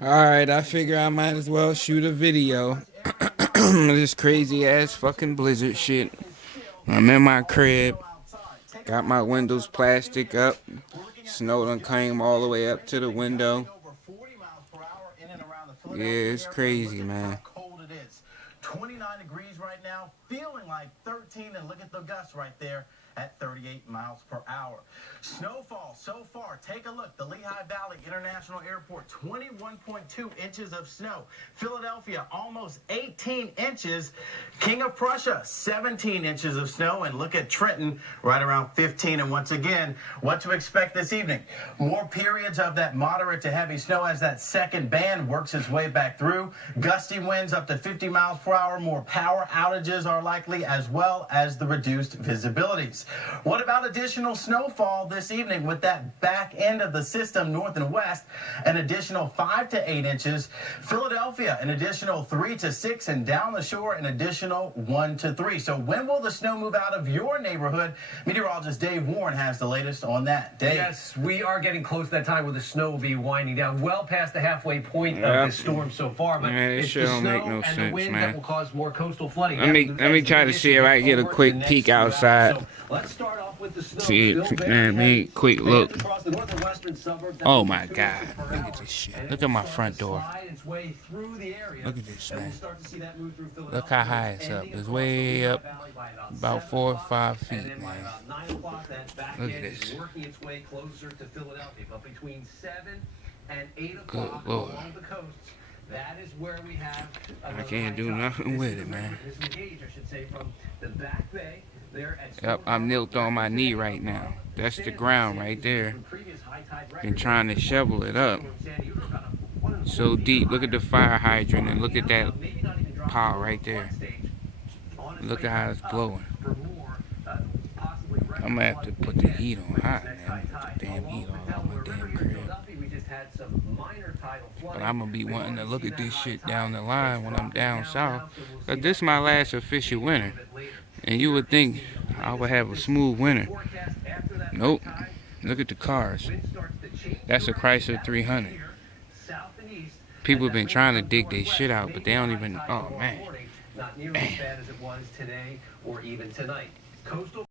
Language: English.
Alright, I figure I might as well shoot a video. This crazy ass fucking blizzard shit. I'm in my crib. Got my windows plastic up. Snow done came all the way up to the window. Yeah, it's crazy, man. 29 degrees right now, feeling like 13, and look at the gusts right there at 38 miles per hour. Snowfall so far, take a look. The Lehigh Valley International Airport, 21.2 inches of snow. Philadelphia, almost 18 inches. King of Prussia, 17 inches of snow. And look at Trenton, right around 15. And once again, what to expect this evening. More periods of that moderate to heavy snow as that second band works its way back through. Gusty winds up to 50 miles per hour. More power outages are likely, as well as the reduced visibilities. What about additional snowfall this evening with that back end of the system north and west? An additional 5 to 8 inches. Philadelphia, an additional 3 to 6, and down the shore, an additional 1 to 3. So when will the snow move out of your neighborhood? Meteorologist Dave Warren has the latest on that. Dave. Yes, we are getting close to that time where the snow will be winding down, well past the halfway point of this storm so far. But man, it's sure the don't snow make no and sense, the wind man. that will cause more coastal flooding. Let me try to see if I can get a quick peek outside. So let's start off with the snow. See, man, me quick look. Oh my God! Look at this shit. Look at my front door. Look at this, man. Look how high it's up. It's way up, about 4 or 5 feet, man. Look at this. Good Lord. That is where we have I can't do nothing with it, man. Yep, I'm knelt on my knee right now. That's the ground right there. Been trying to shovel it up. So deep. Look at the fire hydrant and look at that pile right there. Look at how it's blowing. I'm gonna have to put the heat on hot, man. Put the damn heat on my damn crib. But I'm gonna be wanting to look at this shit down the line when I'm down south. Cause this is my last official winter. And you would think I would have a smooth winter. Nope. Look at the cars. That's a Chrysler 300. People have been trying to dig their shit out, but they don't even, oh man.